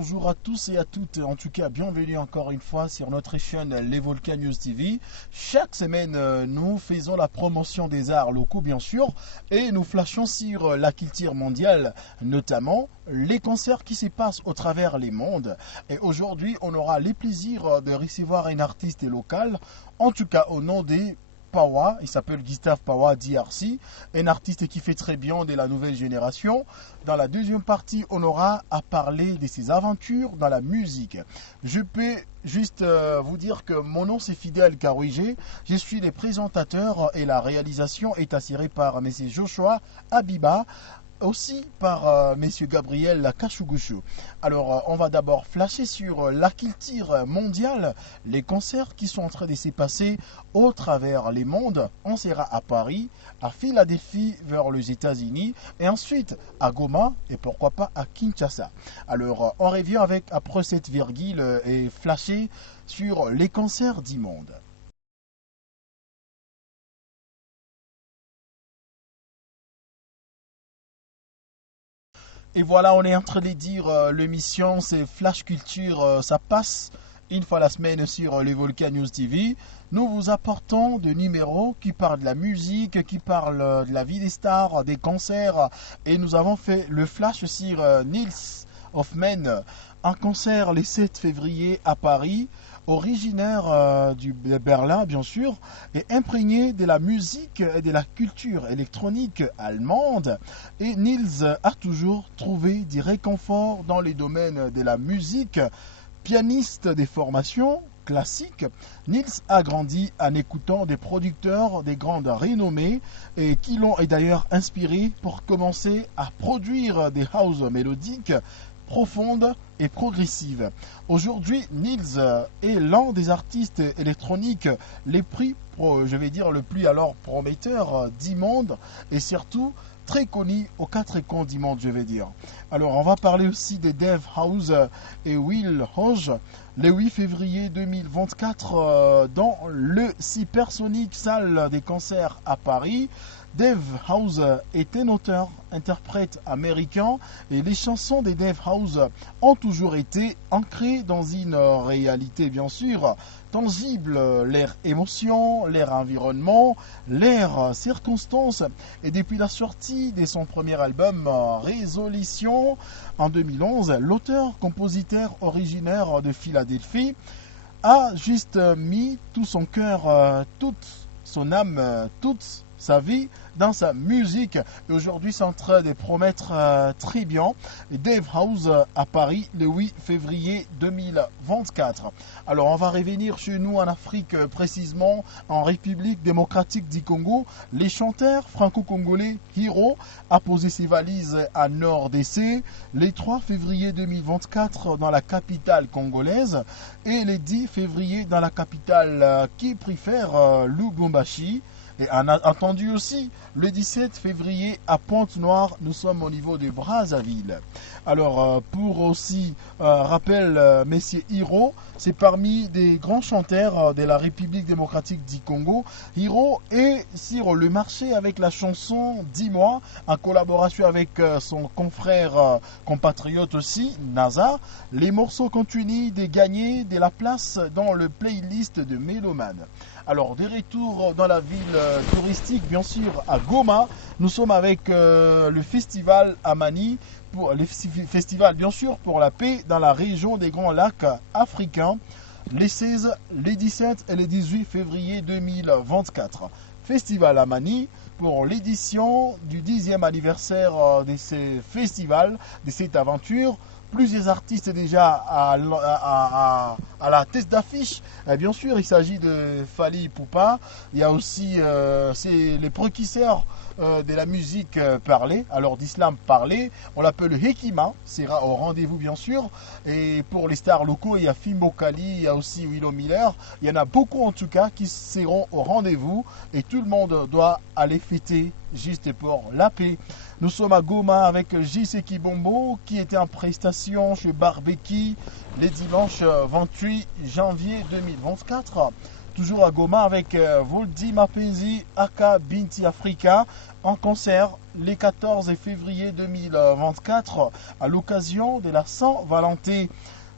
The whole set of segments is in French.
bonjour à tous et à toutes. En tout cas, bienvenue encore une fois sur notre chaîne Les Volcans News TV. Chaque semaine, nous faisons la promotion des arts locaux, bien sûr, et nous flashons sur la culture mondiale, notamment les concerts qui se passent au travers les mondes. Et aujourd'hui, on aura le plaisir de recevoir un artiste local, en tout cas au nom des Pawa, il s'appelle Gustave Pawa DRC, un artiste qui fait très bien de la nouvelle génération. Dans la deuxième partie, on aura à parler de ses aventures dans la musique. Je peux juste vous dire que mon nom c'est Fidèle Karouige, je suis le présentateur et la réalisation est assurée par M. Joshua Abiba, aussi par M. Gabriel Kachugushu. Alors, on va d'abord flasher sur la culture mondiale, les concerts qui sont en train de se passer au travers les mondes. On sera à Paris, à Philadelphie, vers les États-Unis, et ensuite à Goma, et pourquoi pas à Kinshasa. Alors, on revient avec, après cette virgule, et flasher sur les concerts du monde. Et voilà, on est en train de dire l'émission, c'est Flash Culture, ça passe une fois la semaine sur les Volcans News TV. Nous vous apportons des numéros qui parlent de la musique, qui parlent de la vie des stars, des concerts. Et nous avons fait le flash sur Nils Hoffmann, un concert le 7 février à Paris, originaire de Berlin bien sûr, et imprégné de la musique et de la culture électronique allemande. Et Nils a toujours trouvé du réconfort dans les domaines de la musique. Pianiste des formations classiques, Nils a grandi en écoutant des producteurs des grandes renommées et qui l'ont d'ailleurs inspiré pour commencer à produire des house mélodiques profonde et progressive. Aujourd'hui, Nils est l'un des artistes électroniques les plus, je vais dire, le plus alors prometteur du monde et surtout très connu aux quatre coins du monde, je vais dire. Alors, on va parler aussi de Dave House et Will Hodge le 8 février 2024 dans le Supersonic Salle des concerts à Paris. Dave House est un auteur-interprète américain et les chansons de Dave House ont toujours été ancrées dans une réalité bien sûr tangible, leur émotion, leur environnement, leurs circonstances. Et depuis la sortie de son premier album Résolution en 2011, l'auteur-compositeur originaire de Philadelphie a juste mis tout son cœur, toute son âme, toute sa vie dans sa musique. Et aujourd'hui, c'est en train de promettre très bien. Dave House à Paris le 8 février 2024. Alors, on va revenir chez nous en Afrique, précisément en République démocratique du Congo. Les chanteurs franco-congolais Hiro a posé ses valises à Nord-DC le 3 février 2024 dans la capitale congolaise et le 10 février dans la capitale qui préfère Lubumbashi. Et on a entendu aussi le 17 février à Pointe-Noire, nous sommes au niveau de Brazzaville. Alors pour aussi rappel, Messieurs Hiro, c'est parmi des grands chanteurs de la République démocratique du Congo. Hiro est sur le marché avec la chanson Dis-moi, en collaboration avec son confrère compatriote aussi, NASA. Les morceaux continuent de gagner de la place dans le playlist de Méloman. Alors, de retour dans la ville touristique, bien sûr, à Goma, nous sommes avec le festival Amani, pour le festival, bien sûr, pour la paix dans la région des Grands Lacs africains, les 16, les 17 et les 18 février 2024. Festival Amani pour l'édition du 10e anniversaire de ce festival, de cette aventure. Plusieurs artistes déjà à la tête d'affiche. Bien sûr, il s'agit de Fally Ipupa. Il y a aussi les précurseurs de la musique parlée, alors d'islam parlé. On l'appelle Hekima, sera au rendez-vous bien sûr. Et pour les stars locaux, il y a Fimbo Kali, il y a aussi Willow Miller. Il y en a beaucoup en tout cas qui seront au rendez-vous. Et tout le monde doit aller fêter juste pour la paix. Nous sommes à Goma avec J.C. Kibombo qui était en prestation chez Barbeki le dimanche 28 janvier 2024. toujours à Goma avec Voldi Mapenzi aka Binti Africa en concert les 14 février 2024 à l'occasion de la Saint-Valentin.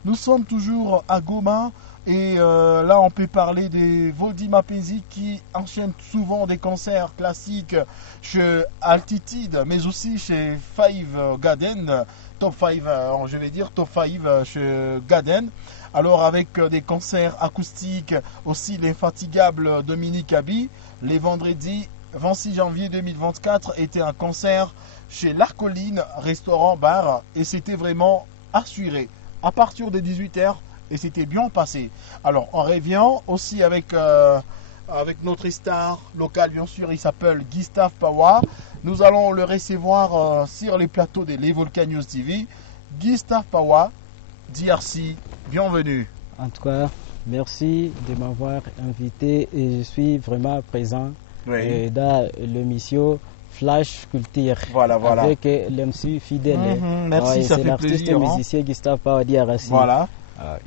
Nous sommes toujours à Goma et là on peut parler de Voldi Mapenzi qui enchaîne souvent des concerts classiques chez Altitude mais aussi chez Five Garden, Top 5, je vais dire Top 5 chez Garden. Alors avec des concerts acoustiques, aussi l'infatigable Dominique Abi, les vendredis 26 janvier 2024 était un concert chez L'Arcoline, restaurant, bar, et c'était vraiment assuré à partir de 18h et c'était bien passé. Alors on revient aussi avec notre star local, bien sûr, il s'appelle Gustave Pawa. Nous allons le recevoir sur les plateaux de l'Evolcan News TV. Gustave Pawa, DRC, bienvenue. En tout cas, merci de m'avoir invité et je suis vraiment présent dans l'émission Flash Culture avec l'MC fidèle. Merci, ça fait plaisir. C'est l'artiste musicien Gustave Pawa DRC. Voilà.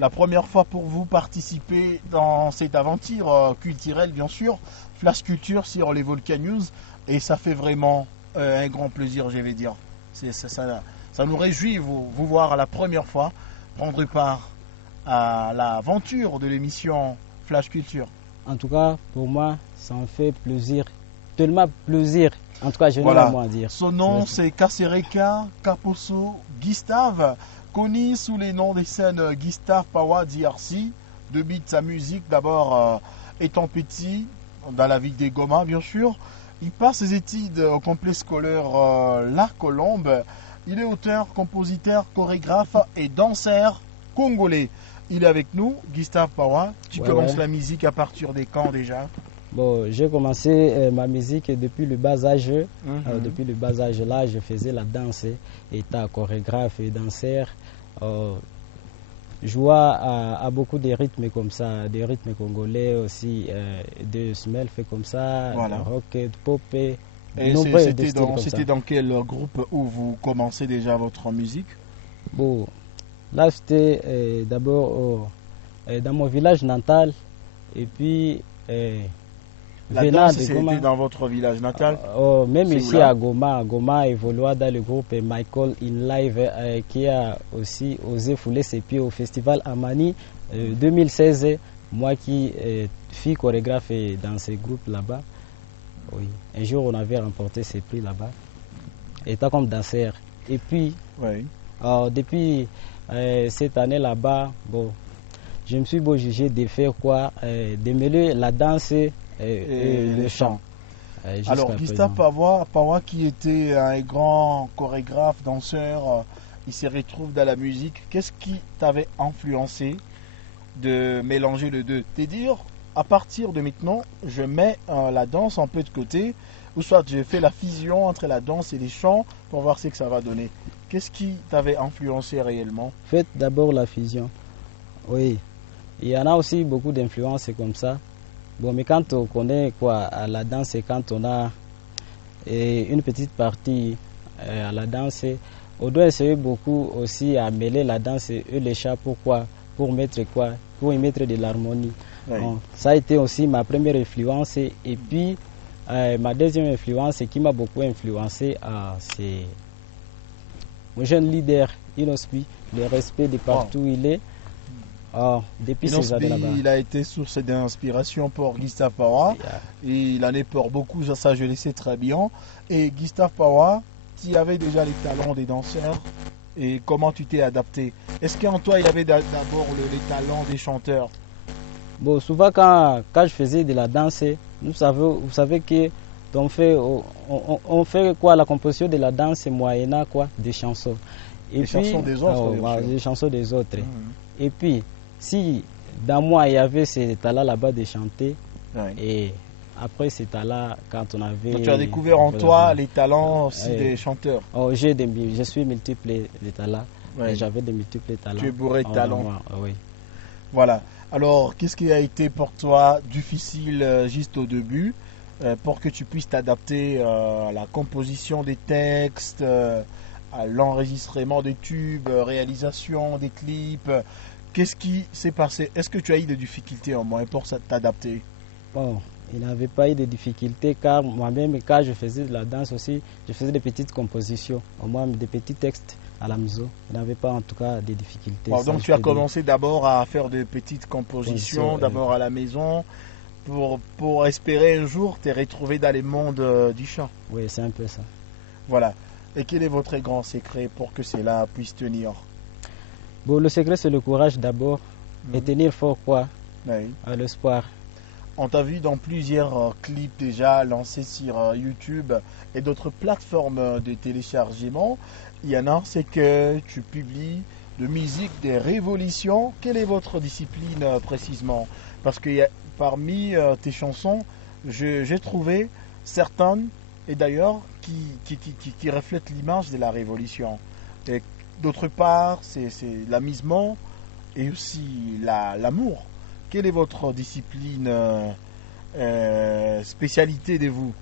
La première fois pour vous participer dans cette aventure culturelle, bien sûr, Flash Culture sur les Volcan News, et ça fait vraiment un grand plaisir, je vais dire. Ça nous réjouit vous voir la première fois prendre part à l'aventure de l'émission Flash Culture. En tout cas, pour moi, ça me fait plaisir, tellement plaisir. En tout cas, je n'ai pas moins à dire. Son nom, c'est Kasereka Kaposo Gustave, connu sous les noms des scènes Gustave Pawa DRC, depuis sa musique, d'abord étant petit, dans la ville des Goma, bien sûr. Il passe ses études au complexe scolaire La Colombe. Il est auteur, compositeur, chorégraphe et danseur congolais. Il est avec nous, Gustave Pawa. Tu commences la musique à partir des quand déjà? Bon, j'ai commencé ma musique depuis le bas âge. Depuis le bas âge là, je faisais la danse, étant chorégraphe et danseur. Jouais à beaucoup de rythmes comme ça, des rythmes congolais aussi, de smell fait comme ça, de rock, de pop. Et c'était dans quel groupe où vous commencez déjà votre musique? Bon, là c'était d'abord dans mon village natal et puis la danse c'était dans votre village natal? Même ici à Goma. Goma évolua dans le groupe Michael in Live qui a aussi osé fouler ses pieds au festival Amani 2016. Moi qui suis chorégraphe dans ce groupe là-bas. Oui. Un jour, on avait remporté ces prix là-bas, étant comme danseur. Et puis, depuis cette année là-bas, bon, je me suis jugé de faire quoi? De mêler la danse et le chant. Alors, Gustave Pawa, qui était un grand chorégraphe, danseur, il se retrouve dans la musique. Qu'est-ce qui t'avait influencé de mélanger les deux? C'est-à-dire, à partir de maintenant, je mets la danse un peu de côté, ou soit je fais la fusion entre la danse et les chants pour voir ce que ça va donner. Qu'est-ce qui t'avait influencé réellement? Faites d'abord la fusion. Oui, il y en a aussi beaucoup d'influences comme ça. Bon, mais quand on connaît quoi à la danse, et quand on a une petite partie à la danse, on doit essayer beaucoup aussi à mêler la danse et les chants. Pourquoi? Pour mettre quoi? Pour y mettre de l'harmonie. Bon, ça a été aussi ma première influence. Et puis, ma deuxième influence qui m'a beaucoup influencé, c'est mon jeune leader, Inospi, le respect de partout où il est. Depuis ces années là-bas. Il a été source d'inspiration pour Gustave Pawa. Il en est pour beaucoup, ça je le sais très bien. Et Gustave Pawa, qui avait déjà les talents des danseurs, et comment tu t'es adapté? Est-ce qu'en toi, il y avait d'abord les talents des chanteurs? Bon, souvent quand je faisais de la danse, vous savez que on fait quoi, la composition de la danse moyennant quoi, des chansons. Et des chansons des autres. Des chansons des autres. Et puis, si dans moi il y avait ces talents là-bas de chanter, et après ces talents, quand on avait... Donc tu as découvert en toi les talents aussi des chanteurs. Je suis multiple de talents. J'avais de multiples talents. Tu es bourré de talents. Oui. Voilà. Alors, qu'est-ce qui a été pour toi difficile juste au début pour que tu puisses t'adapter à la composition des textes, à l'enregistrement des tubes, réalisation des clips? Qu'est-ce qui s'est passé? Est-ce que tu as eu des difficultés au moins pour t'adapter? Bon, il n'avait pas eu de difficultés car moi-même, quand je faisais de la danse aussi, je faisais des petites compositions, au moins des petits textes à la maison. Il n'avait pas en tout cas des difficultés. Bon, Ça, donc je tu as peux dire. commencé d'abord à faire de petites compositions, d'abord à la maison, pour espérer un jour te retrouver dans les mondes du chant. Oui, c'est un peu ça. Voilà. Et quel est votre grand secret pour que cela puisse tenir? Bon, le secret, c'est le courage d'abord et tenir fort quoi, Oui. l'espoir. On t'a vu dans plusieurs clips déjà lancés sur YouTube et d'autres plateformes de téléchargement. Il y en a, c'est que tu publies de musique des révolutions. Quelle est votre discipline précisément? Parce que parmi tes chansons, j'ai trouvé certaines, et d'ailleurs, qui reflètent l'image de la révolution. Et d'autre part, c'est l'amusement et aussi l'amour. Quelle est votre discipline spécialité de vous?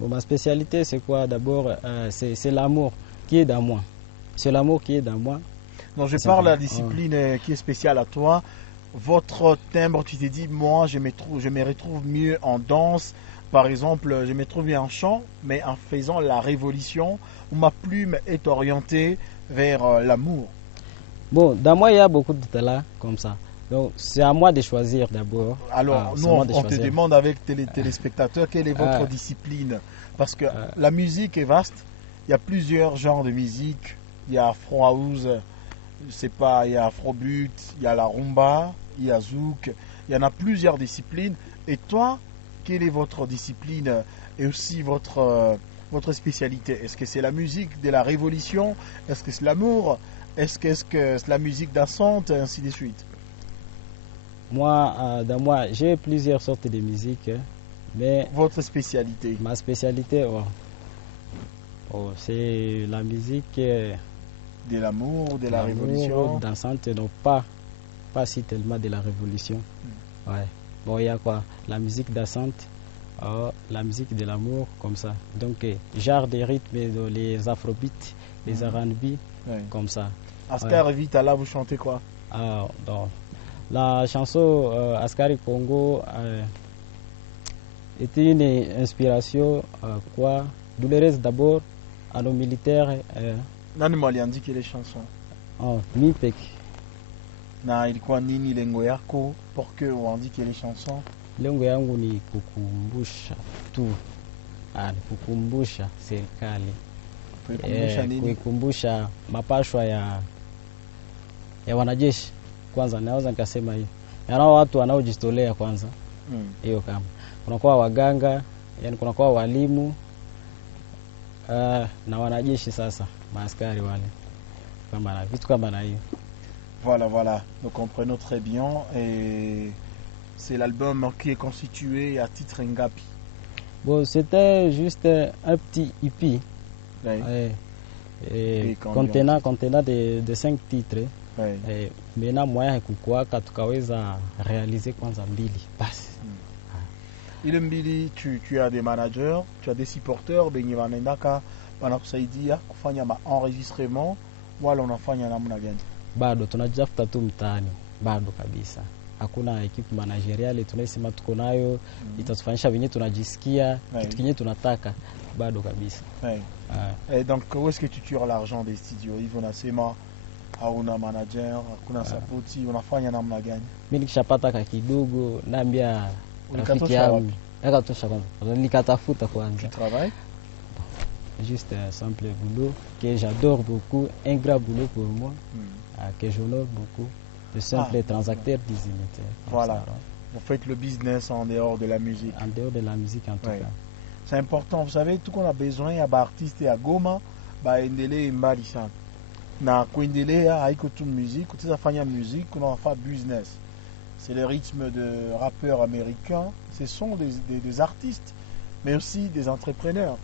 Bon, ma spécialité, c'est quoi? D'abord, c'est l'amour qui est dans moi. C'est l'amour qui est dans moi. Non, je parle de la discipline qui est spéciale à toi. Votre timbre, tu t'es dit, moi, je me retrouve mieux en danse. Par exemple, je me trouve bien en chant, mais en faisant la révolution, où ma plume est orientée vers l'amour. Bon, dans moi, il y a beaucoup de talents comme ça. Donc, c'est à moi de choisir d'abord. Alors, nous, on te demande avec les téléspectateurs, quelle est votre discipline? Parce que la musique est vaste. Il y a plusieurs genres de musique. Il y a Afro House, je sais pas, il y a Afrobeat, il y a la rumba, il y a zouk. Il y en a plusieurs disciplines. Et toi, quelle est votre discipline et aussi votre spécialité? Est-ce que c'est la musique de la révolution? Est-ce que c'est l'amour? Est-ce que c'est la musique dansante, et ainsi de suite? Moi, dans moi, j'ai plusieurs sortes de musique, mais votre spécialité? Ma spécialité, c'est la musique de l'amour, de la révolution, dansante, non pas si tellement de la révolution. Ouais. Bon, il y a quoi? La musique dansante, la musique de l'amour, comme ça. Donc, genre des rythmes, les afrobeats, les R&B, comme ça. Askari Vita, là, vous chantez quoi? Donc, la chanson Askari Congo était une inspiration douloureuse d'abord à nos militaires. Nani mwaliandika ile chanson? Mi peke. Na ilikuwa nini lengo yako pour que uandike ile chanson? Lengo yangu ni kukumbusha tu, kukumbusha serikali, kuikumbusha mapashwa ya wanajeshi. Kwanza naweza nikasema hiyo, yanao watu wanaojitolea kwanza hiyo kama kunakuwa waganga, yani kunakuwa walimu na wanajeshi, sasa maaskari wale, kama na vitu kama na hiyo. Voilà, nous comprenons très bien. Et c'est l'album qui est constitué à titre Ngapi? Bon, c'était juste un petit EP contenant de 5 titres. Maintenant moya kukuaka tukaweza réaliser kwanza mbili basi. Ile mbili, tu as des managers, tu as des supporters benye wanaendaka wanakusaidia kufanya enregistrement, wala unafanya namna gani? Bado tunajitafuta tu mtaani, bado kabisa. Hakuna equipe manageriale tunasema tuko nayo itatufanyisha venye tunajisikia, kitu kinye tunataka, bado kabisa. Et donc où est-ce que tu tires l'argent des studios? Hivyo nasema hauna manager, hakuna support, unafanya namna gani? Mimi nikishapata ka kidogo naambia rafiki yangu, nikatosha kwanza. Nikatafuta kwanza. Tu travailles? Juste un simple boulot que j'adore beaucoup, un grand boulot pour moi, que j'honore beaucoup, le simple transacteur d'unité. Voilà. Vous faites le business en dehors de la musique. En dehors de la musique en tout cas. C'est important. Vous savez, tout qu'on a besoin, il y a des artistes à Goma, endele mbali sana. Na kuendelea haiko tu musique, utafanya musique, on fait business. C'est le rythme de rappeurs américains. Ce sont des artistes, mais aussi des entrepreneurs.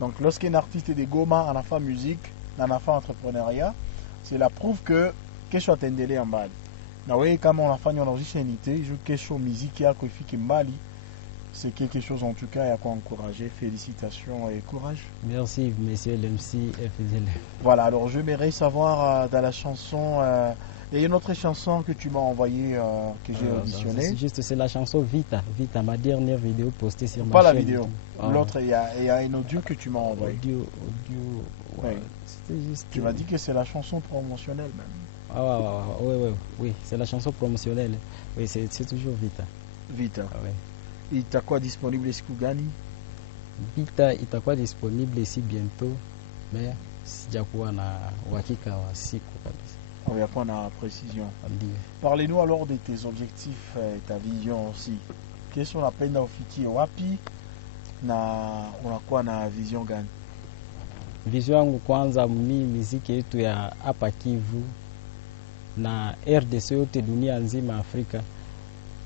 Donc lorsqu'un artiste est de Goma, on a fait musique, on a fait entrepreneuriat, c'est la preuve que quelque chose est en Mali. Oui, comme on a fait une enregistrement, je quelque chose musique qui a fait Mali, c'est quelque chose en tout cas à quoi encourager. Félicitations et courage. Merci, monsieur l'MC FZL. Voilà, alors je voudrais savoir dans la chanson Il y a une autre chanson que tu m'as envoyée, que j'ai auditionnée. C'est la chanson Vita. Vita, ma dernière vidéo postée sur ma chaîne. Pas la vidéo. L'autre, il y a un audio que tu m'as envoyé. Audio. Ouais. C'était juste. Tu m'as dit que c'est la chanson promotionnelle même. Oui, c'est la chanson promotionnelle. Oui, c'est toujours Vita. Vita. Ouais. Itakuwa disponible siku gani? Vita itakuwa disponible ici bientôt, mais sijakuwa na uhakika wa siku kabisa. On va prendre la précision. Ndio. Parlez-nous alors de tes objectifs et ta vision aussi. Quels sont napenda ufikie wapi na unakuwa na vision gani? Vision yangu kwanza, muziki yetu ya hapa Kivu na RDC yote dunia nzima Afrika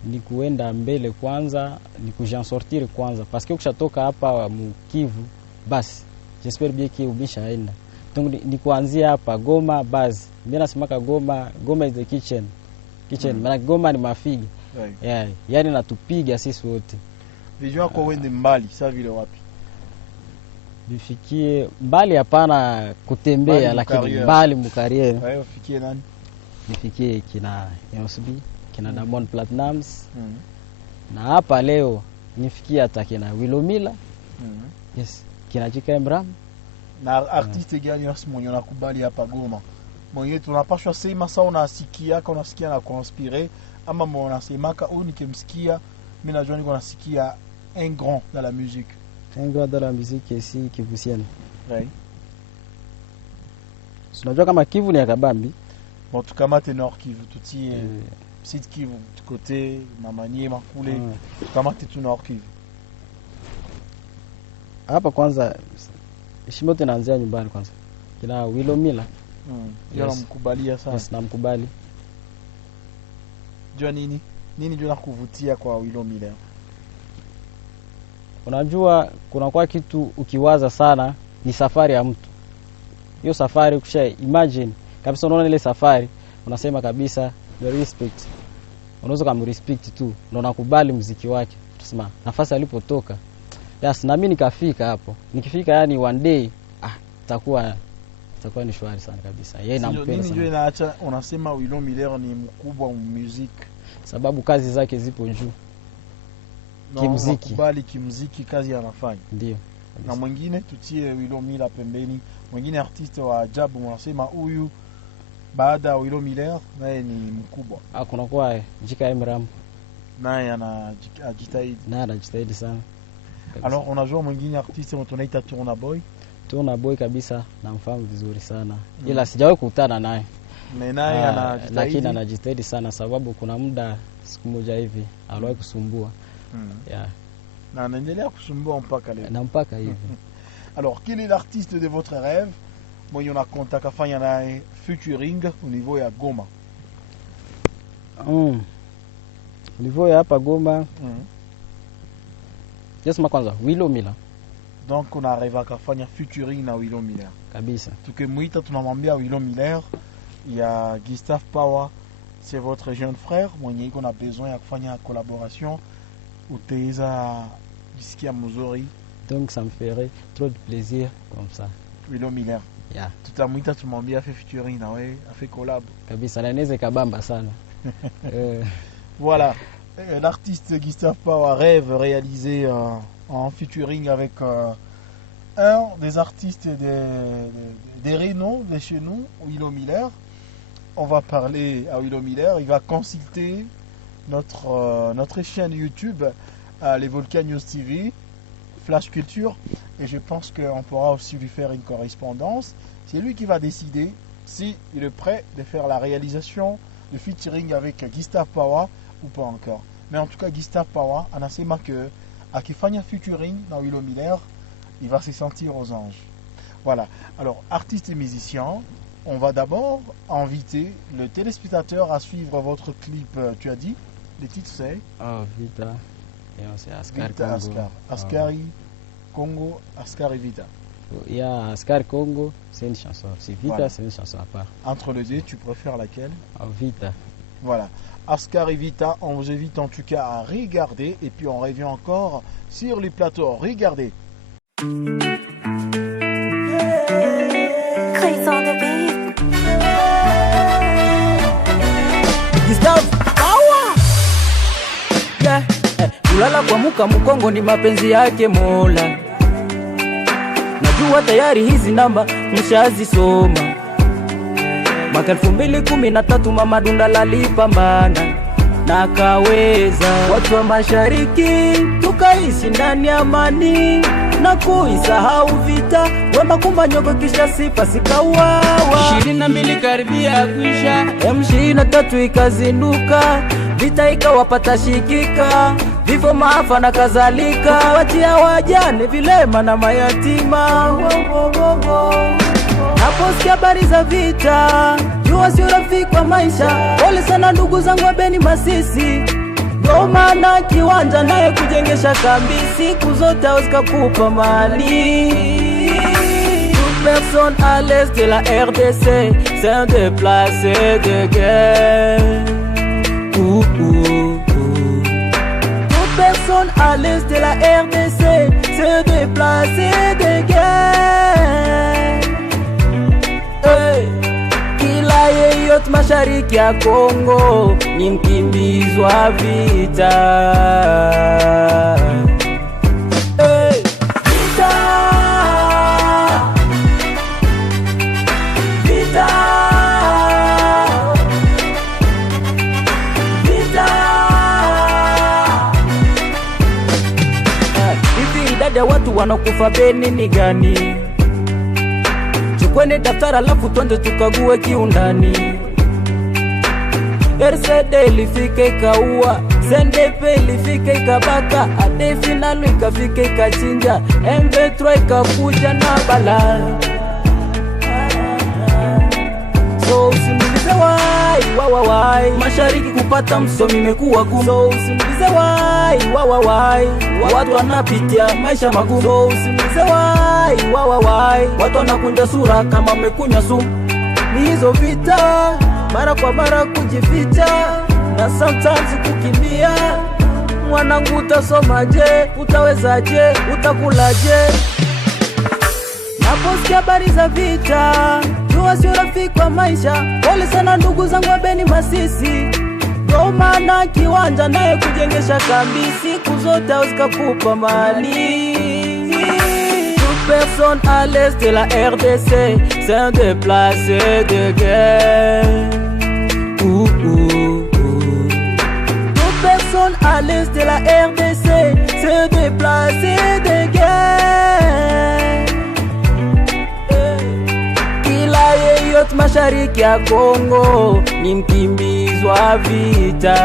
ni kuenda mbele kwanza, ni kujansortir kwanza, parce que ukishatoka hapa Kivu basi j'espère bien que umeshaenda. Donc ni kuanzia hapa Goma basi. Mimi nasemaka Goma is the kitchen. Maana Goma ni mafigi. Yeah, yani natupiga sisi wote. Vision yako uende mbali, sasa vile wapi? Nifikie mbali, hapana kutembea, lakini mbali mukariere. Wewe ufikie nani? Nifikie kina Yosbi, kina Diamond Platnumz. Na hapa leo nifikie hata kina Wilomila. Yes, kina Jika Emram. Na artiste gani mwenye unakubali hapa Goma? Mwenye tunapashwa sema sasa unasikia na kuinspire, ama mwenye unasemaka huyu nikimsikia mimi najua niko nasikia un grand dans la musique. Un grand dans la musique ici kivusienne. Oui. Unajua kama Kivu ni akabambi. Bon, tukamate Nord Kivu, tutie Sud Kivu côté Mamanie Makule, tukamate tu Nord Kivu. Hapa kwanza shimote naanzia nyumbani kwanza. Kina Wilomila. Yes. Namkubalia sana. Yes, namkubali. Jua nini? Nini ndio nakuvutia kwa Wilomila? Unajua kuna kwa kitu ukiwaza sana ni safari ya mtu. Hiyo safari ukisha imagine kabisa, unaona ile safari unasema kabisa the respect. Unaweza kumrespect tu na unakubali muziki wake. Tusema nafasi alipotoka. Yes, na mimi nikafika hapo. Nikifika yani one day itakuwa ni shwari sana kabisa. Yeye nampenda sana. Nini ndio inaacha unasema Wilomila ni mkubwa wa muziki? Sababu kazi zake zipo juu. Kimuziki. Kubali kimuziki kazi anafanya. Ndio. Na mwingine tutie Wilomila pembeni. Mwingine artiste wa ajabu unasema huyu baada ya Wilomila naye ni mkubwa. Kuna kwa Jika Emram. Naye anajitahidi. Naye anajitahidi sana. Alors unajua mwingine artiste tunaita Turna Boy. Turna Boy kabisa namfahamu vizuri sana. Ila sijawahi kukutana naye. Naye anajitahidi. Lakini anajitahidi sana sababu kuna muda siku moja hivi aliwahi kusumbua. Yeah. Na anaendelea kusumbua mpaka leo. Na mpaka hivi. Alors, quel est l'artiste de votre rêve? Moi, on a contact à faire un featuring au niveau ya Goma. Au niveau ya hapa Goma. Yes, kwanza Wilomila. Donc on arrive à faire featuring na Wilomila. Kabisa. Tukimuita tunamwambia Wilomila, il y a Gustave Power, c'est votre jeune frère, mwenye qu'on a besoin ya kufanya collaboration utaweza jisikia mzuri. Donc ça me ferait trop de plaisir comme ça. Wilomila. Yeah. Tutamuita tumwambia fait featuring na wewe, a fait collab. Kabisa, na inaweza kabamba sana. Voilà. L'artiste Gustave Power rêve réalisé en featuring avec un des artistes des Renault de chez nous, Wilomila. On va parler à Wilomila. Il va consulter notre chaîne YouTube, les Volcan News TV, Flash Culture. Et je pense qu'on pourra aussi lui faire une correspondance. C'est lui qui va décider s'il est prêt de faire la réalisation de featuring avec Gustave Power ou pas encore. Mais en tout cas, Gustave Power, anasema que akifanya featuring dans Wilomila, il va se sentir aux anges. Voilà. Alors, artistes et musiciens, on va d'abord inviter le téléspectateur à suivre votre clip. Tu as dit, le titre c'est Vita. Et c'est Askari Vita, Congo. Askari Congo, Askari Vita. Il y a Askari Congo, c'est une chanson. C'est Vita, voilà. C'est une chanson à part. Entre les deux, tu préfères laquelle? Vita. Voilà. Askari Vita, on vous invite en tout cas à regarder. Et puis on revient encore sur les plateaux. Regardez. kulala kwa muka mkongo ni mapenzi yake Mola. Najua tayari hizi namba mshazisoma. Mwaka 2013 Mama Dunda lalipambana na kaweza. Watu wa mashariki tukaishi ndani ya amani na kuisahau vita. Wema kumba nyoko kisha sifa sikawawa. 22 karibia kuisha, M23 ikazinduka, vita ikawapata shikika, vifo maafa na kadhalika, watia wajane vilema na mayatima. Naposikia habari za vita, jua sio rafiki wa maisha. Pole sana ndugu zangu wa Beni Masisi, Goma na Kiwanja naye kujengesha kambi, siku zote usikakupa mali. Personne à l'est de la RDC, c'est un déplacé de guerre. Toute personne à l'est de la RDC, c'est un déplacé de guerre. Kila yeyote mashariki ya Kongo ni mkimbizi wa vita. Watu wanakufa Beni ni gani? Chukweni daftari alafu twende tukague kiundani. RCD ilifika ikaua, CNDP ilifika ikabaka, ADF nalo ikafika ikachinja, M23 ikakuja na bala. So usimulize wai, mashariki kupata msomi imekuwa gumu. So usimulize wai, watu wanapitia maisha magumu. So usimulize wai, watu wanakunja sura kama mekunya sumu. Ni hizo vita, mara kwa mara kujificha, na sometimes kukimbia. Mwanangu utasomaje, utawezaje, utakulaje? Naposikia habari za vita, jua sio rafiki wa maisha. Pole sana ndugu zangu wa Beni Masisi, Goma na Kiwanja naye kujengesha kambi, siku zote usikakupa mali. Toute personne à l'est de la RDC, c'est un déplacé de guerre. Toute personne à l'est de la RDC, c'est un déplacé de guerre. Kila yeyote mashariki ya Kongo ni mkimbizi wa vita.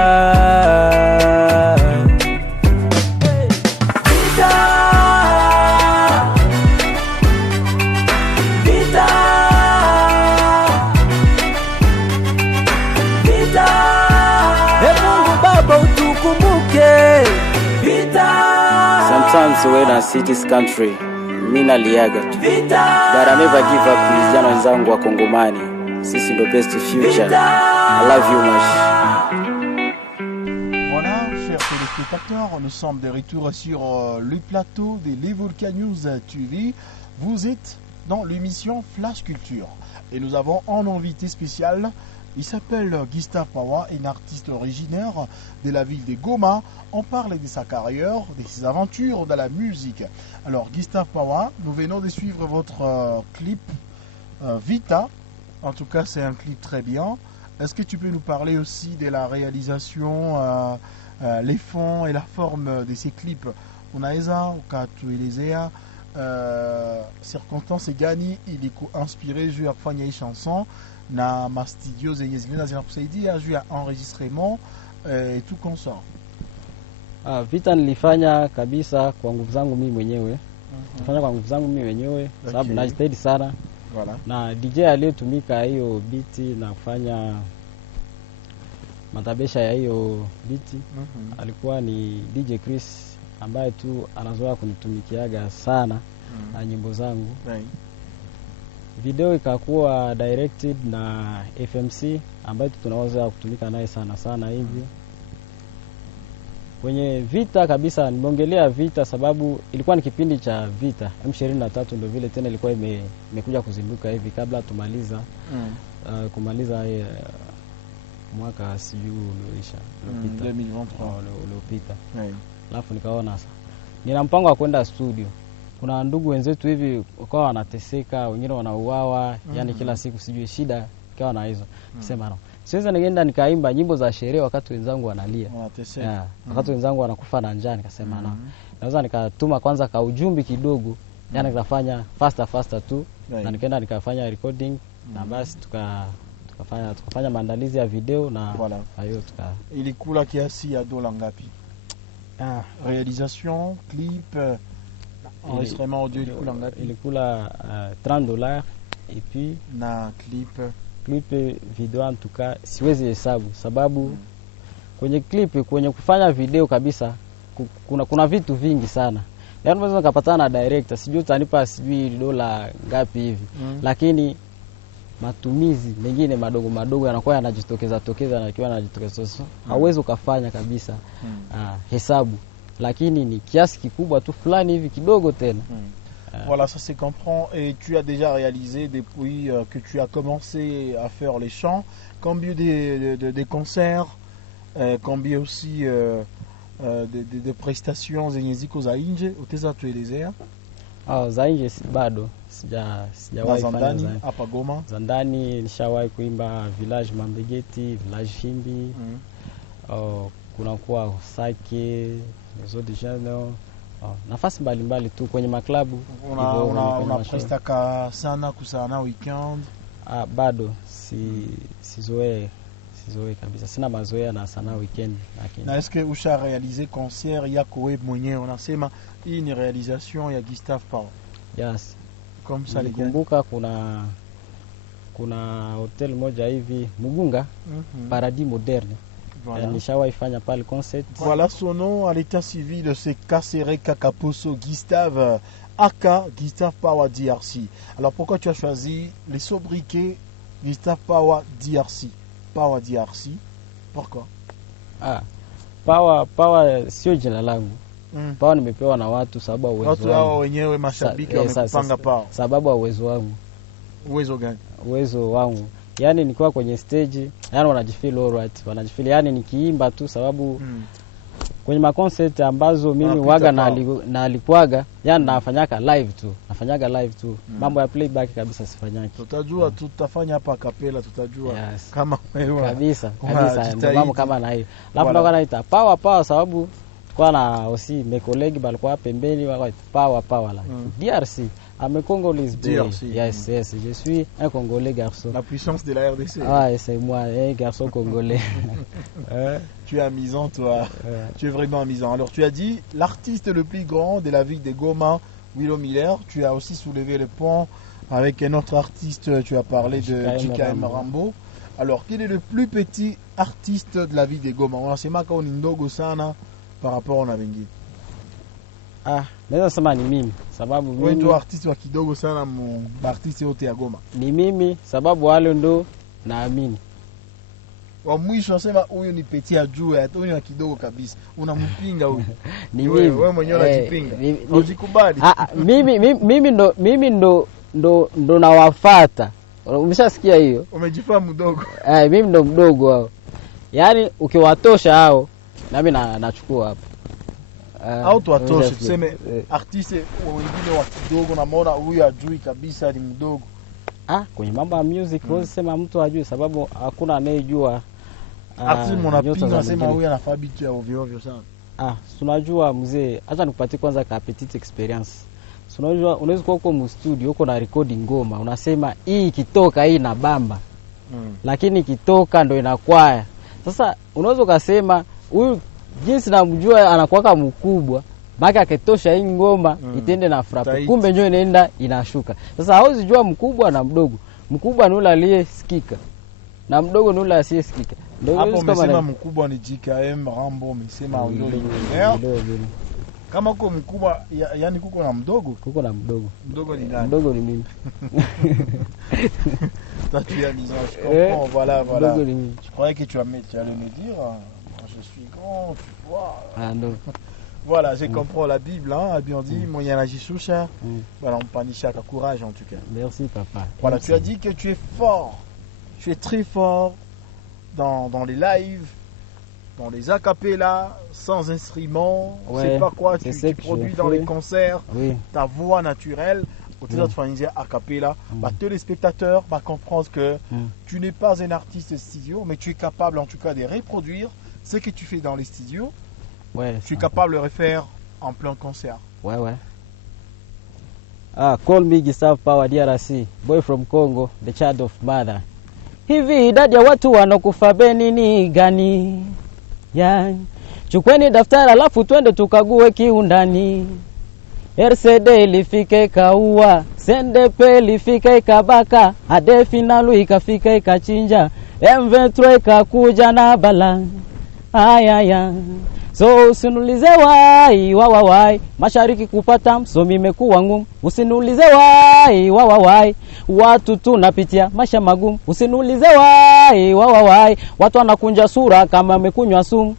Sometimes when I see this country, mina liaga tu. But I never give up. Vijana wenzangu wa Kongomani, sisi ndo best future. I love you much. Voilà, chers téléspectateurs, nous sommes de retour sur le plateau de l'Evoluca News TV. Vous êtes dans l'émission Flash Culture et nous avons un invité spécial. Il s'appelle Gustave Pawa, un artiste originaire de la ville de Goma. On parle de sa carrière, de ses aventures dans la musique. Alors Gustave Pawa, nous venons de suivre votre clip Vita. En tout cas, c'est un clip très bien. Est-ce que tu peux nous parler aussi de la réalisation, les fonds et la forme de ces clips? On a eza, ukatuelezea circonstance gani iliko inspiré juu ya kufanya hii chanson na mastudio zenye zingine zinakusaidia juu ya enregistrement et tout comme ça. Vita nilifanya kabisa kwa nguvu zangu mimi mwenyewe. Nilifanya kwa nguvu zangu mimi mwenyewe sababu najitahidi sana. Voilà. Na DJ aliyetumika hiyo beat na kufanya matabesha ya hiyo beat alikuwa ni DJ Chris ambaye tu anazoea kunitumikiaga sana na nyimbo zangu. Video ikakuwa directed na FMC ambaye tunaweza kutumika naye sana hivi. Kwenye vita kabisa nimeongelea vita sababu ilikuwa ni kipindi cha vita. M23 ndio vile tena ilikuwa imekuja kuzinduka hivi kabla tumaliza kumaliza mwaka sijui ulioisha uliopita 2023 uliopita. Oui. Nikaona sasa nina mpango wa kwenda studio. Kuna ndugu wenzetu hivi wakawa wanateseka, wengine wanauawa, yani kila siku sijui shida ikawa na hizo. Nasema no. Siwezi nikaenda nikaimba nyimbo za sherehe wakati wenzangu wanalia. Wanateseka. Wakati wenzangu wanakufa na njaa, nikasema no. Naweza nikatuma kwanza ka ujumbe kidogo, yani nikafanya faster tu na nikaenda nikafanya recording na basi tukafanya maandalizi ya video na hayo Ilikula kiasi ya dola ngapi? Réalisation, clip, enregistrement audio ilikula ngapi? Ilikula $30 et puis na clip video en tout cas siwezi hesabu sababu kwenye clip kwenye kufanya video kabisa kuna vitu vingi sana. Yaani unaweza kupatana na director sijui utanipa sijui dola ngapi hivi. Lakini matumizi mengine madogo yanakuwa yanajitokeza na kiwa yanajitokeza. Hauwezi ukafanya kabisa hesabu. Lakini ni kiasi kikubwa tu fulani hivi kidogo tena. Voilà, ça se comprend. Et tu as déjà réalisé depuis que tu as commencé à faire les chants, combien de concerts, combien aussi de prestations zenye ziko za nje utaweza tuelezea? Za nje bado sijawahi fanya hapa Goma. Za ndani nishawahi kuimba Village Mambegeti, Village Fimbi. Kuna kuwa Sake, Maison de Jeunes. Nafasi mbalimbali tu kwenye maklabu. Una prestaka sana kusana weekend? Bado sizoe kabisa. Sina mazoea na sana weekend lakini. Na est-ce que usha réaliser concert yako wewe mwenyewe unasema hii ni realisation ya Gustave Power? Yes. Comme ça nikumbuka kuna hotel moja hivi Mugunga, Paradis Moderne. Voilà. Nishawahi fanya pale concert. Voilà son nom à l'état civil, c'est Kasereka Kaposo Gustave aka Gustave Power DRC. Alors pourquoi tu as choisi les sobriquets Gustave Power DRC? Power DRC. Pourquoi? Power sio jina langu. Power nimepewa na watu sababu uwezo wangu. Watu hao wenyewe mashabiki wamekupanga Power. Sababu uwezo wangu. Uwezo gani? Uwezo wangu. Yani nikiwa kwenye stage, yani wanajifeel alright, wanajifeel nikiimba tu sababu kwenye ma concert ambazo mimi waga na alikuaga, yani nafanyaga live tu. Mambo ya playback kabisa sifanyaki. Tutajua tutafanya hapa kapela, tutajua kama wewe kabisa ndio mambo kama na hiyo. Alafu ndo kanaita power sababu kwa na aussi mes collègues balikuwa pembeni wakaita power la DRC. I'm a Congolese boy. Yes, je suis un Congolais garçon. La puissance de la RDC. C'est moi, un garçon congolais. Tu es amusant, toi. Tu es vraiment amusant. Alors, tu as dit l'artiste le plus grand de la ville de Goma, Willow Miller. Tu as aussi soulevé le pont avec un autre artiste. Tu as parlé de JKM Rambo. Alors, quel est le plus petit artiste de la ville de Goma? On sait pas qu'on est ndogo sana par rapport au Navengi. Naweza sema ni mimi sababu mimi wewe ndio artiste wa kidogo sana artiste wote ya Goma. Ni mimi sababu wale ndo naamini. Wa mwisho nasema huyu ni petit ya juu ya huyu ni kidogo kabisa. Unampinga huyu. Ni mimi. Wewe mwenyewe unajipinga. Unajikubali. Mimi ndo nawafuata. Umeshasikia hiyo? Umejifaa mdogo. Mimi ndo mdogo wao. Yaani ukiwatosha hao nami nachukua hapo. Au tuatoshe tuseme artiste wengine wa kidogo na maana huyu ajui kabisa ni mdogo. Kwenye mambo ya music huwezi sema mtu ajui sababu hakuna anayejua. Artiste mnapinga sema huyu anafaa bitu ya ovyo sana. Tunajua mzee, acha nikupatie kwanza ka petite experience. Unajua unaweza kuwa uko studio uko na recording ngoma unasema hii ikitoka hii na bamba. Lakini ikitoka ndo inakwaya. Sasa unaweza ukasema huyu jinsi namjua anakuwaka mkubwa maka akitosha hii ngoma itende na frappe kumbe njoo inaenda inashuka. Sasa hauzi jua mkubwa na mdogo. Mkubwa ni yule aliyesikika na mdogo ni yule asiyesikika. Ndio hapo umesema mkubwa ni JKM Rambo, umesema ndio kama uko mkubwa yani kuko na mdogo. Mdogo ni nani? Mdogo ni mimi. Tu as mis je comprends, voilà. Je croyais que tu allais me dire je suis grand, tu vois. Non. Voilà, je comprends la Bible, hein, a bien dit, Moyana Jishusha. Voilà, on panisha ta courage en tout cas. Merci papa. Voilà, tu as dit que tu es fort. Tu es très fort dans les lives, dans les acapellas, sans instrument, Ouais, c'est pas quoi, c'est tu ce que produis je dans fais. les concerts, Oui, ta voix naturelle, utiliza tufanyizia acapella, tous les spectateurs comprendre que tu n'es pas un artiste studio, mais tu es capable en tout cas de reproduire ce que tu fais dans les studios, ouais. tu es capable de le refaire en plein concert. Ouais, ouais. Call me Gustave Power DRC, boy from Congo, the child of mother. Hivi idadi ya watu wanakufa Beni ni gani? Yeah. Chukweni daftari alafu twende tukague kiundani. RCD ilifika ikaua, CNDP ilifika ikabaka, ADF nalu ikafika ikachinja, M23 ikakuja na bala. Ayaya. So usinulize wai, mashariki kupata msomi imekuwa ngumu. Usinulize wai, watu tunapitia maisha magumu. Usinulize wai, watu wanakunja sura kama wamekunywa sumu.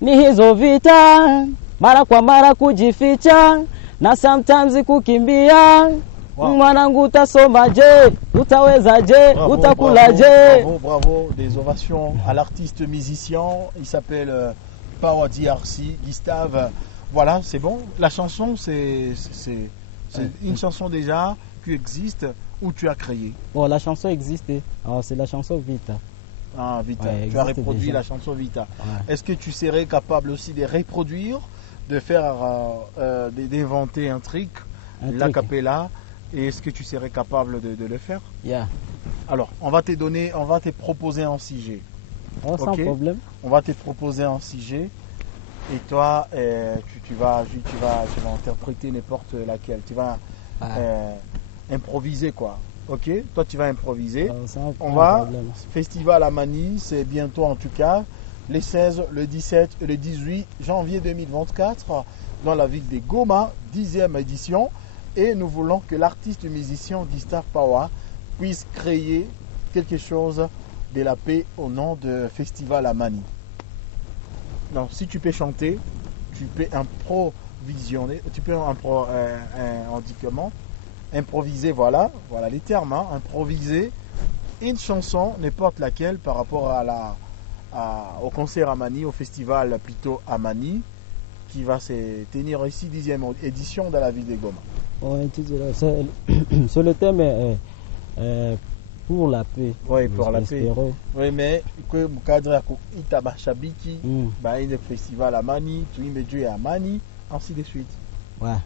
Ni hizo vita, mara kwa mara kujificha, na sometimes kukimbia. Mwanangu utasoma je, utaweza je, utakula je. Bravo, des ovations à l'artiste musicien, il s'appelle Power DRC, Gustave. Voilà, c'est bon. La chanson, c'est une chanson déjà qui existe ou tu as créé? Oh, la chanson existe. Oh, c'est la chanson Vita. Ah, Vita. Ouais, tu as reproduit déjà la chanson Vita. Ouais. Est-ce que tu serais capable aussi de reproduire, de faire, d'inventer un truc, l'acapella, et est-ce que tu serais capable de le faire? Yeah. Alors, on va te proposer un sujet. Oh, sans Ok. problème. On va te proposer un sujet et toi, tu vas interpréter n'importe laquelle. Tu vas improviser quoi. Ok. Toi, tu vas improviser. On va Festival à Mani, c'est bientôt en tout cas, les 16, le 17 et le 18 janvier 2024 dans la ville de Goma, 10e édition. Et nous voulons que l'artiste musicien Gustave Power puisse créer quelque chose de la paix au nom de Festival à Mani. Donc si tu peux chanter, tu peux improvisionner, tu peux improviser, voilà les termes, hein, improviser une chanson, n'importe laquelle par rapport au concert à Mani, au festival plutôt à Mani, qui va se tenir ici, 10e édition dans la ville de Goma. Sur le thème pour la paix. Oui, pour la paix. Oui, mais que cadre Itaba Shabiki, le festival à Mani, Tuimbe Dieu à Mani, ainsi de suite. Ouais.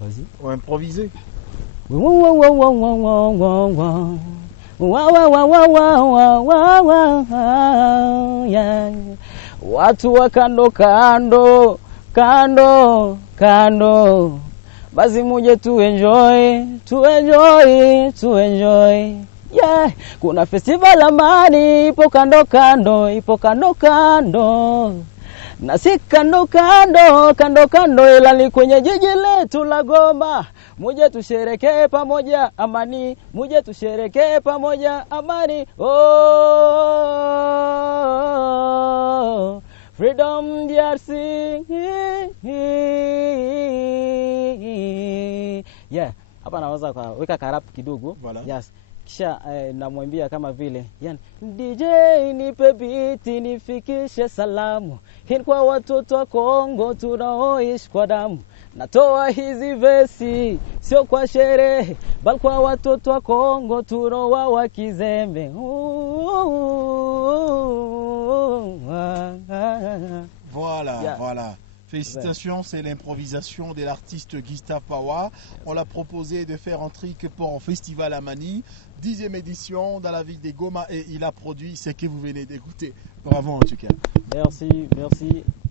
Vas-y. Ou improviser. Watu wa kando kando kando kando, basi muje tu enjoy. Yeah, kuna festival Amani ipo kando kando, na si kando kando, ila ni kwenye jiji letu la Goma. Muje tusherekee pamoja amani, muje tusherekee pamoja amani. Oh, Freedom DRC. Yeah, hapa naweza weka karap kidogo. Voilà. Yes. Kisha namwambia kama vile, yani DJ nipe biti nifikishe salamu, hii kwa watoto wa Kongo tunaoishi kwa damu. Natoa hizi vesi sio kwa sherehe, bali kwa watoto wa Kongo tunaoa kizembe. Voilà, Yeah. voilà. Félicitations, c'est l'improvisation de l'artiste Gustave Power. On l'a proposé de faire un truc pour un festival à Mani, 10e édition dans la ville de Goma, et il a produit ce que vous venez d'écouter. Bravo en tout cas. Merci.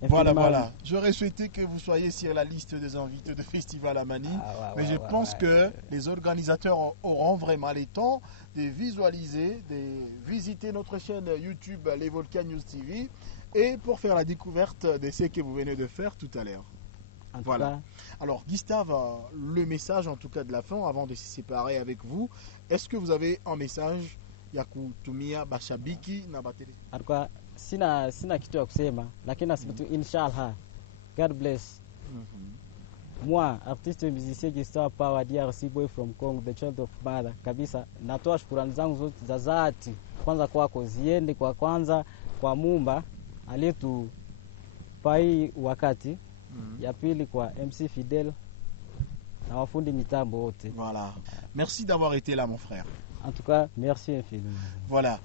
Voilà. J'aurais souhaité que vous soyez sur la liste des invités de festival à Mani, mais je pense que les organisateurs auront vraiment le temps de visualiser, de visiter notre chaîne YouTube Les Volcans News TV, et pour faire la découverte de ce que vous venez de faire tout à l'heure. Voilà. Alors Gustave, le message en tout cas de la fin avant de se séparer avec vous, est-ce que vous avez un message ya kutumia bashabiki na batele? Alikuwa sina kitu ya kusema, lakini nasema tu inshallah. God bless. Moi, artiste et musicien Gustave Power DRC, boy from Congo, the child of mother. Kabisa natoa shukrani zangu zote za dhati kwanza kwako ziende kwa kwanza kwa Mumba aliyetupai wakati. Ya pili kwa MC Fidel na wafundi mitambo wote. Voilà. Merci d'avoir été là mon frère. En tout cas, merci infiniment. Voilà.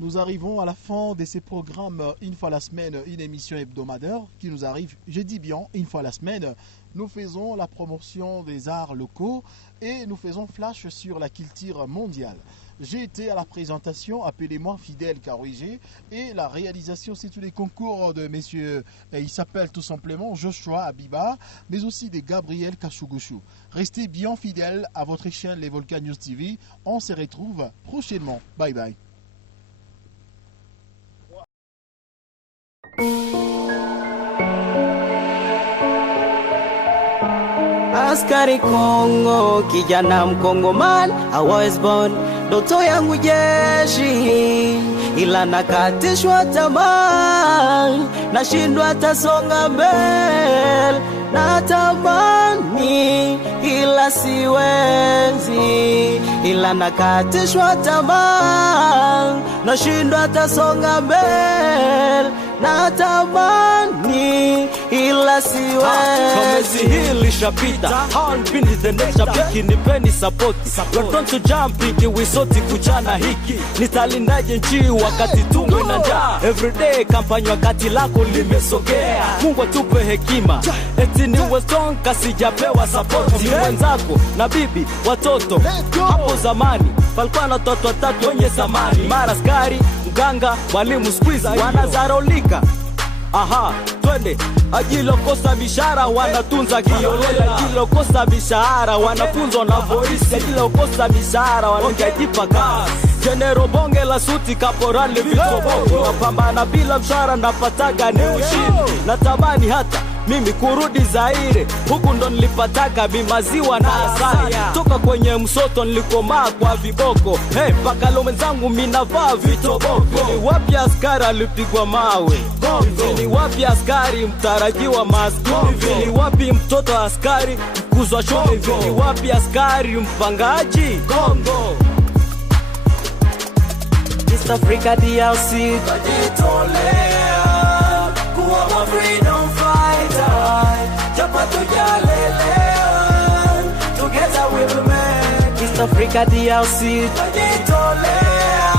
Nous arrivons à la fin de ces programmes une fois la semaine, une émission hebdomadaire qui nous arrive, je dis bien, une fois la semaine. Nous faisons la promotion des arts locaux et nous faisons flash sur la culture mondiale. J'ai été à la présentation, appelez-moi Fidel Karouige, et la réalisation, c'est tous les concours de messieurs, il s'appelle tout simplement Joshua Abiba, mais aussi de Gabriel Kachugushu. Restez bien fidèles à votre chaîne Les Volcans News TV. On se retrouve prochainement. Bye bye. Askari Kongo, kijana Mkongoman, I was born, ndoto yangu jeshi, ila nakatishwa tamaa, nashindwa tasonga mbele, natamani ila siwezi, ila nakatishwa tamaa, nashindwa tasonga mbele, natamani ila siwezi. Komezi hili shapita, handpindi the next chapiki, nipeni sapoti. We're done to jump hiki, wisoti kuchana hiki. Nitalindaje nchi wakati tumwe na njaa. Everyday kampanya wakati lako limesogea. Mungu atupe hekima, eti ni Weston kasijapewa sapoti. Wenzako na bibi, watoto, hapo zamani palikuwa na watoto watatu wenye zamani. Mara askari, mganga, mwalimu squeeze, wanazarolika. Aha, twende. Ajilokosa mishara wanatunza kiolela. Ajilokosa mishara wanafunzwa na polisi. Ajilokosa mishara wanajipa kazi. General bonge la suti kaporali vitoboko. Napambana bila mshara napataga ni ushindi. Natamani hata mimi kurudi Zaire, huku ndo nilipataka bimaziwa na asali. Toka kwenye msoto nilikomaa kwa viboko. Hey, paka lo menzangu minavaa vitoboko. Ni wapi askari alipigwa mawe? Ni wapi askari mtarajiwa maskini? Ni wapi mtoto askari mkuzwa shule? Ni wapi askari mpangaji? Kongo, East Africa DRC, kajitolea kuwa ma freedom fighter. Japa tujalelea, together we will make. East Africa DRC, kajitolea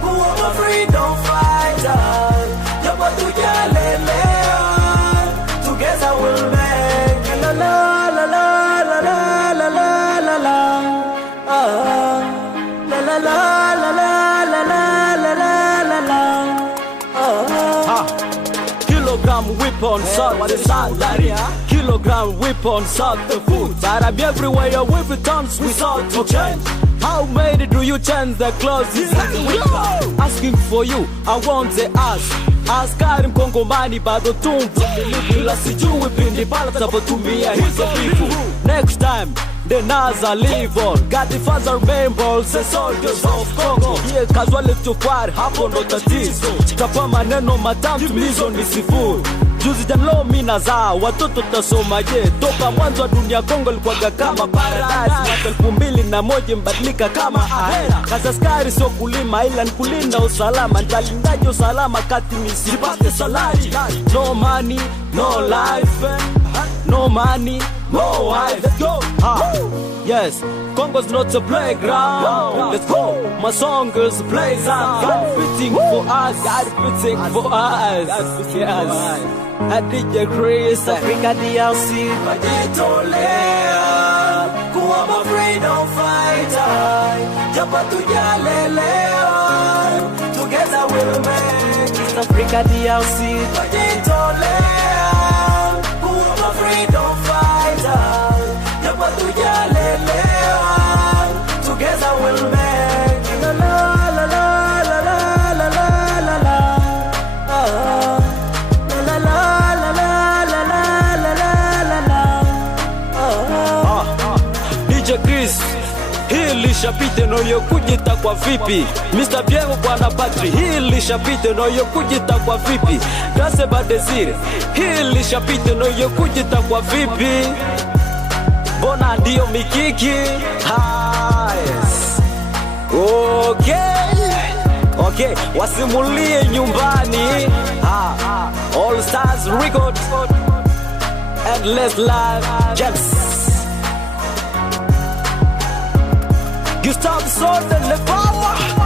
kuwa ma freedom fighter. Japa tujalelea, together we will make. la la la la la la la la la la, la la la la la la la la la. Kilogram weapon, salt the salary. Kilogram weapon, salt the food. Arab everywhere with the tons we salt to change. How many do you change the clothes? Asking for you, I want the ask. Askari Mkongomani bado tumvumilivu, ila sijui pindi pala tapotumia hizo vifu. Next time the Naza live on. Got the father members, the soldiers of Congo. Yeah, casually to fire, hapo ndo tatizo. Chikapa maneno matamu tumizo ni sifuri. Juzi janlo mina zaa, watoto tasoma je. Toka mwanzo wa dunia Kongo likuwaga kama paradise. Mwaka 2001 mbadilika kama ahera. Kazi askari sio kulima ila nikulinda usalama. Nitalindaje usalama kati nisipate salari. No money, no life. No money, no wife. Let's go. Yes, Congo's not a playground. Let's go. My song is a play sound. God fitting for us. God fitting for us. Yes. I DJ Chris, Africa DRC, kajitolea kuwa ma freedom fighter. Japa tujalelea, together we'll make. East Africa DRC, kajitolea kuwa ma freedom fighter. Japa tujalelea, together we'll make. la la la la la la la la la la. DJ Chris, hili shapite no yokujita kwa vipi. Mr. Biengo bwana Patri, hili shapite no yokujita kwa vipi. Kase Badesire, hili shapite no yokujita kwa vipi. Bona ndio mikiki. Yes. Okay. Okay, wasimulie nyumbani. All Stars Record, Endless Live, James Gustave Soda, Le Power.